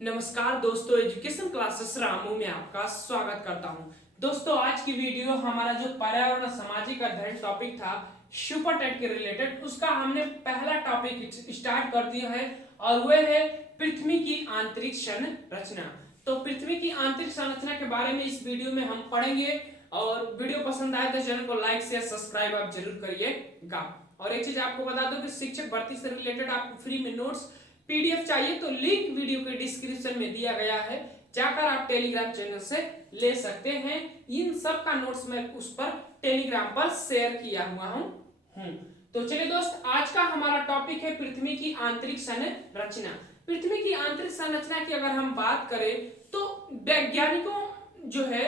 नमस्कार दोस्तों, education classes Ramu में आपका स्वागत करता हूं। दोस्तों, आज की वीडियो हमारा जो पर्यावरण और सामाजिक अध्ययन टॉपिक था सुपर टेट के रिलेटेड, उसका हमने पहला टॉपिक स्टार्ट कर दिया है और वह है पृथ्वी की आंतरिक संरचना। तो पृथ्वी की आंतरिक संरचना के बारे में इस वीडियो में हम पढ़ेंगे और वीडियो पसंद आए तो चैनल को लाइक शेयर सब्सक्राइब आप जरूर करिएगा। और एक चीज आपको बता दूं कि शिक्षक भर्ती से रिलेटेड आपको फ्री में नोट्स पीडीएफ चाहिए तो लिंक वीडियो के डिस्क्रिप्शन में दिया गया है, जाकर आप टेलीग्राम चैनल से ले सकते हैं। इन सब का नोट्स मैं उस पर टेलीग्राम पर शेयर किया हुआ हूं। तो चलिए दोस्त, आज का हमारा टॉपिक है पृथ्वी की आंतरिक संरचना। पृथ्वी की आंतरिक संरचना की अगर हम बात करें तो वैज्ञानिकों जो है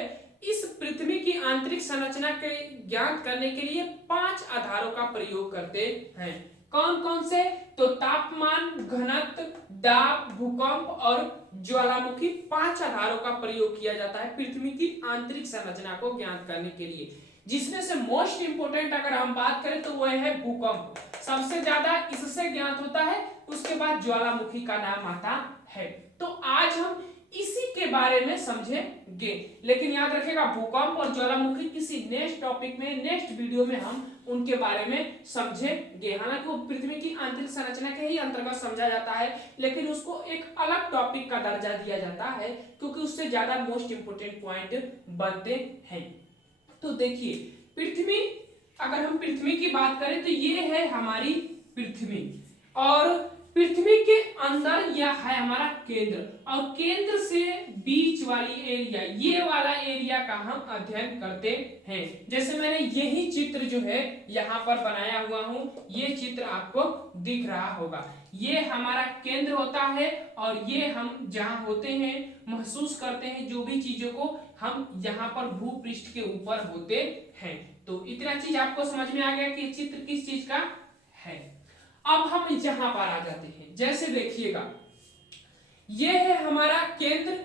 इस पृथ्वी की आंतरिक संरचना के ज्ञात करने के लिए 5 आधारों का प्रयोग करते हैं। कौन कौन से? तो तापमान, घनत्व, दाब, भूकंप और ज्वालामुखी 5 आधारों का प्रयोग किया जाता है पृथ्वी की आंतरिक संरचना को ज्ञात करने के लिए, जिसमें से मोस्ट इंपोर्टेंट अगर हम बात करें तो वह है भूकंप। सबसे ज्यादा इससे ज्ञात होता है, उसके बाद ज्वालामुखी का नाम आता है। तो आज हम इसी के बारे में समझेंगे, लेकिन याद रखिएगा भूकंप और ज्वालामुखी किसी नेक्स्ट टॉपिक में, नेक्स्ट वीडियो में हम उनके बारे में समझेंगे। हालांकि वो पृथ्वी की आंतरिक संरचना के ही अंतर्गत समझा जाता है, लेकिन उसको एक अलग टॉपिक का दर्जा दिया जाता है क्योंकि उससे ज्यादा मोस्ट इंपोर्टेंट पॉइंट बनते हैं। तो देखिए, पृथ्वी, अगर हम पृथ्वी की बात करें तो ये है हमारी पृथ्वी और पृथ्वी के अंदर यह है हमारा केंद्र और केंद्र से बीच वाली एरिया, ये वाला एरिया का हम अध्ययन करते हैं। जैसे मैंने यही चित्र जो है यहाँ पर बनाया हुआ हूं, ये चित्र आपको दिख रहा होगा। ये हमारा केंद्र होता है और ये हम जहाँ होते हैं, महसूस करते हैं जो भी चीजों को, हम यहाँ पर भूपृष्ठ के ऊपर होते हैं। तो इतना चीज आपको समझ में आ गया कि चित्र किस चीज का है। अब हम यहां पर आ जाते हैं। जैसे देखिएगा, यह है हमारा केंद्र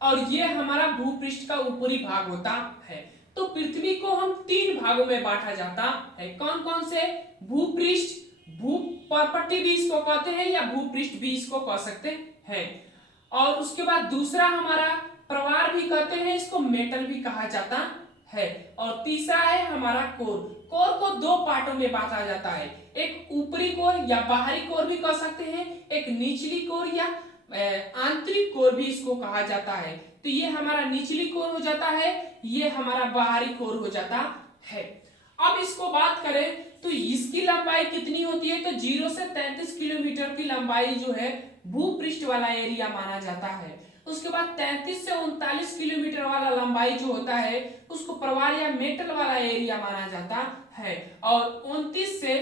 और यह हमारा भूपृष्ठ का ऊपरी भाग होता है। तो पृथ्वी को हम 3 भागों में बांटा जाता है। कौन कौन से? भूपृष्ठ, भूपटपट्टी भी इसको कहते हैं या भूपृष्ठ भी इसको कह सकते हैं। और उसके बाद दूसरा हमारा प्रवार भी कहते हैं, इसको मेटल भी कहा जाता है। और तीसरा है हमारा कोर। कोर को 2 पार्टों में बांटा जाता है, एक ऊपरी कोर या बाहरी कोर भी कह सकते हैं, एक निचली कोर या आंतरिक कोर भी इसको कहा जाता है। तो ये हमारा निचली कोर हो जाता है, ये हमारा बाहरी कोर हो जाता है। अब इसको बात करें तो इसकी लंबाई कितनी होती है? तो 0 से 33 किलोमीटर की लंबाई जो है भूपृष्ठ वाला एरिया माना जाता है। उसके बाद 33 से 39 किलोमीटर वाला लंबाई जो होता है उसको प्रवार या मेटल वाला एरिया माना जाता है। और 29 से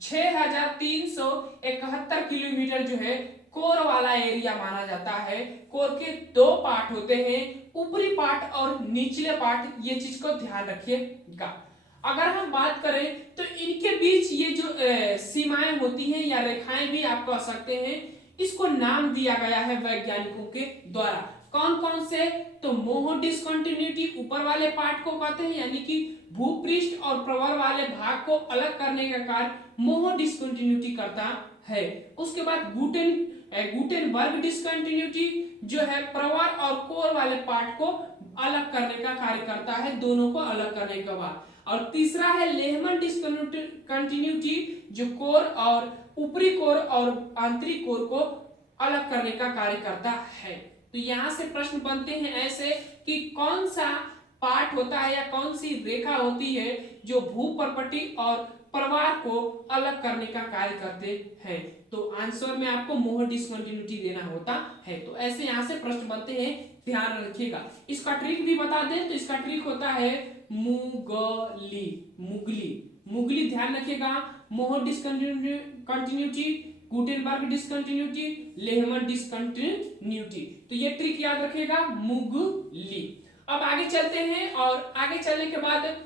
6371 किलोमीटर जो है कोर वाला एरिया माना जाता है। कोर के 2 पार्ट होते हैं, ऊपरी पार्ट और निचले पार्ट, ये चीज को ध्यान रखिएगा। अगर हम बात करें तो इनके बीच ये जो सीमाएं होती हैं या रेखाएं भी आप कह सकते हैं, इसको नाम दिया गया है वैज्ञानिकों के द्वारा। कौन कौन से? तो मोह डिस्कंटिन्यूटी ऊपर वाले पार्ट को कहते हैं, यानी कि भूपृष्ठ और प्रवाल वाले भाग को अलग करने का कार्य मोह डिस्कंटिन्यूटी करता है। उसके बाद गुटेनबर्ग डिस्कंटिन्यूटी जो है प्रवाल और कोर वाले पार्ट को अलग करने का कार्य करता है, दोनों को अलग करने के बाद। और तीसरा है लेहमन डिस्कंटिन्यूटी, जो कोर और ऊपरी कोर और आंतरिक कोर को अलग करने का कार्य करता है। तो यहां से प्रश्न बनते हैं ऐसे कि कौन सा पार्ट होता है या कौन सी रेखा होती है जो भूपर्पटी और प्रवार को अलग करने का कार्य करते हैं। तो आंसर में आपको मोह डिस्कंटिन्यूटी देना होता है। तो ऐसे यहां से प्रश्न बनते हैं, ध्यान रखिएगा। इसका ट्रिक भी बता दें तो इसका ट्रिक होता है मुगली, मुगली ध्यान रखिएगा। Moho discontinuity, Gutenberg discontinuity, Lehmann discontinuity, तो ये ट्रिक याद रखिएगा, मुगली। अब आगे चलते हैं और आगे चलने के बाद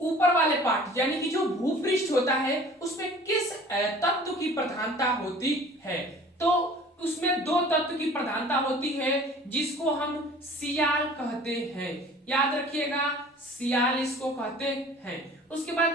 ऊपर वाले पार्ट यानी कि जो भूपृष्ठ होता है उसमें किस तत्व की प्रधानता होती है? तो उसमें 2 तत्व की प्रधानता होती है जिसको हम सियाल कहते हैं। याद रखिएगा, सियाल इसको कहते हैं। उसके बाद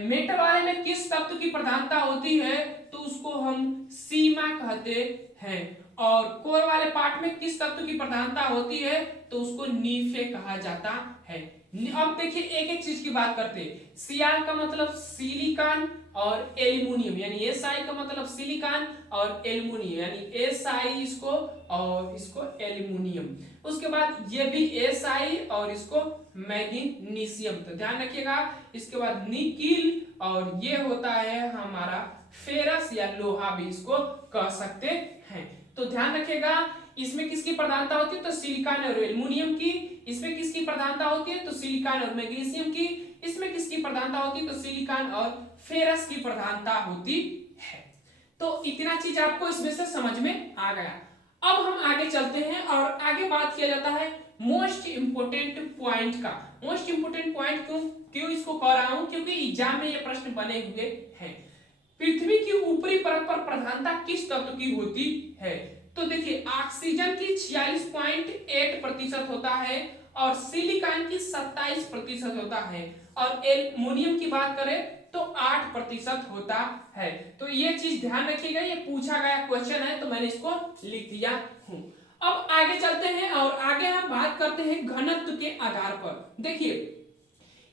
मेटल वाले में किस तत्व की प्रधानता होती है? तो उसको हम सीमा कहते हैं। और कोर वाले पार्ट में किस तत्व की प्रधानता होती है, तो उसको नीफे कहा जाता है। अब देखिए एक एक चीज की बात करते हैं। Cr का मतलब सिलिकॉन और एल्युमिनियम, यानी Si का मतलब सिलिकॉन और एल्युमिनियम, यानी Si इसको और इसको एल्युमिनियम। उसके बाद ये भी Si और इसको मैग्नीशियम, तो ध्यान रखिएगा। इसके बाद निकिल और ये होता है हमारा फेरस या लोहा भी इसको कह सकते हैं। तो ध्यान रखिएगा इसमें किसकी प्रधानता होती है, तो सिलिकॉन और एल्युमिनियम की। इसमें किसकी प्रधानता होती है, तो सिलिकॉन और मैग्नीशियम की। इसमें किसकी प्रधानता होती है, तो सिलिकॉन और फेरस की प्रधानता होती है। तो इतना चीज आपको इसमें से समझ में आ गया। अब हम आगे चलते हैं और आगे बात किया जाता है मोस्ट इंपोर्टेंट पॉइंट का। मोस्ट इंपोर्टेंट पॉइंट क्यों इसको कह रहा हूं, क्योंकि एग्जाम में ये प्रश्न बने हुए हैं। पृथ्वी की ऊपरी परत पर प्रधानता किस तत्व की होती है, तो देखिए ऑक्सीजन की 46.8% होता है और सिलिकॉन की 27% होता है और एल्युमिनियम की बात करें तो 8% होता है। तो ये चीज ध्यान रखिएगा, ये पूछा गया क्वेश्चन है तो मैंने इसको लिख दिया हूं। अब आगे चलते हैं और आगे हम बात करते हैं घनत्व के आधार पर। देखिए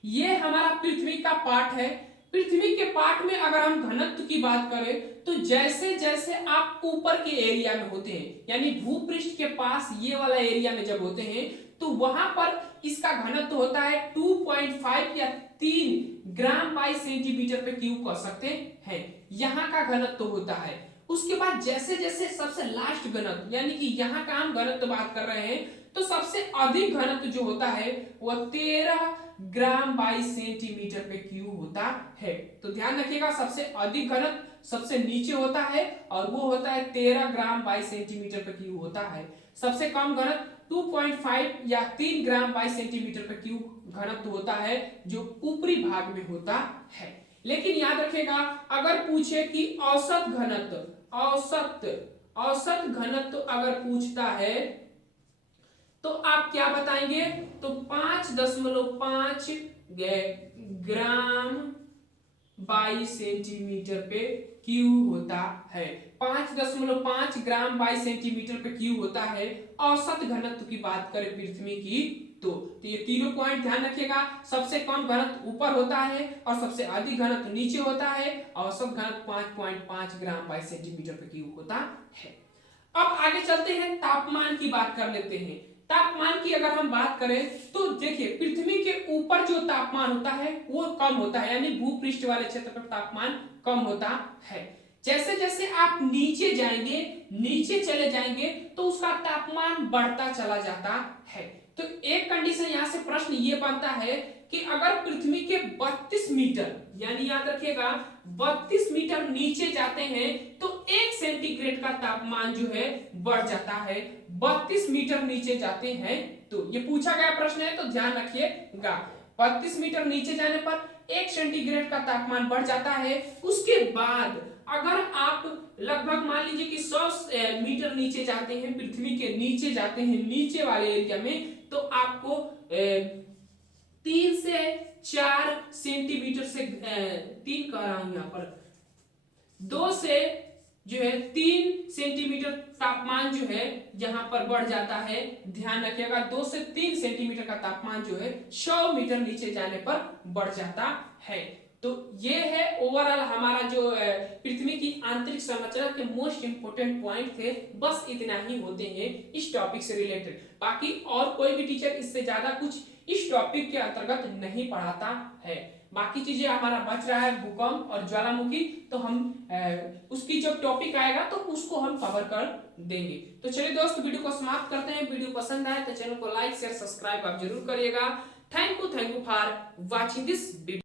ये हमारा पृथ्वी का पार्ट है। पृथ्वी के पार्ट में अगर हम घनत्व की बात करें तो जैसे जैसे आप ऊपर के एरिया में होते हैं, यानी भूपृष्ठ के पास ये वाला एरिया में जब होते हैं तो वहां पर इसका घनत्व होता है 2.5 या 3 ग्राम बाई सेंटीमीटर पे क्यूब कह सकते हैं, यहाँ का घनत्व होता है। उसके बाद जैसे जैसे सबसे लास्ट घनत्व, यानी कि यहाँ का हम घनत्व बात कर रहे हैं, तो सबसे अधिक घनत्व जो होता है वह 13 ग्राम बाई सेंटीमीटर पे क्यूब होता है। तो ध्यान रखिएगा सबसे अधिक घनत्व सबसे नीचे होता है और वो होता है 13 ग्राम बाई सेंटीमीटर पे क्यूब होता है। सबसे कम घनत्व 2.5 या 3 ग्राम बाई सेंटीमीटर पे क्यूब घनत्व होता है जो ऊपरी भाग में होता है। लेकिन याद रखिएगा अगर पूछे कि औसत घनत्व, औसत घनत्व अगर पूछता है तो आप क्या बताएंगे, तो 5.5 ग्राम बाई सेंटीमीटर पे क्यूब होता है। 5.5 ग्राम बाई सेंटीमीटर पे क्यूब होता है औसत घनत्व की बात करें पृथ्वी की तो ये तीनों पॉइंट ध्यान रखिएगा। सबसे कम घनत्व ऊपर होता है और सबसे अधिक घनत्व नीचे होता है। औसत घनत्व 5.5 ग्राम बाई सेंटीमीटर पे क्यूब होता है। अब आगे चलते हैं तापमान की बात कर लेते हैं। तापमान की अगर हम बात करें तो देखिए पृथ्वी के ऊपर जो तापमान होता है वो कम होता है, यानी भूपृष्ठ वाले क्षेत्र पर तापमान कम होता है। जैसे जैसे आप नीचे जाएंगे, नीचे चले जाएंगे तो उसका तापमान बढ़ता चला जाता है। तो एक कंडीशन यहां से प्रश्न ये बनता है कि अगर पृथ्वी के 32 मीटर, यानी याद रखिएगा 32 मीटर नीचे जाते हैं तो 1 सेंटीग्रेड का तापमान जो है बढ़ जाता है। 32 मीटर नीचे जाते हैं तो ये पूछा गया प्रश्न है तो ध्यान रखिएगा। 32 मीटर नीचे जाने पर 1 सेंटीग्रेड का तापमान बढ़ जाता है। उसके बाद अगर आप लगभग मान लीजिए कि 100 मीटर नीचे जाते हैं, पृथ्वी के नीचे जाते हैं नीचे वाले एरिया में, तो आपको 3 से 4 सेंटीमीटर से 3 कह रहा हूं यहाँ पर 2 से जो है 3 सेंटीमीटर तापमान जो है यहाँ पर बढ़ जाता है। ध्यान रखिएगा 2 से 3 सेंटीमीटर का तापमान जो है 100 मीटर नीचे जाने पर बढ़ जाता है। तो ये है ओवरऑल हमारा जो पृथ्वी की आंतरिक संरचना के मोस्ट इंपोर्टेंट पॉइंट थे। बस इतना ही होते हैं इस टॉपिक से रिलेटेड। बाकी और कोई भी टीचर इससे ज्यादा कुछ इस टॉपिक के अंतर्गत नहीं पढ़ाता है। बाकी चीजें हमारा बच रहा है भूकंप और ज्वालामुखी, तो हम उसकी जब टॉपिक आएगा तो उसको हम कवर कर देंगे। तो चलिए दोस्त वीडियो को समाप्त करते हैं। वीडियो पसंद आए तो चैनल को लाइक शेयर सब्सक्राइब आप जरूर करिएगा। Thank you for watching this video.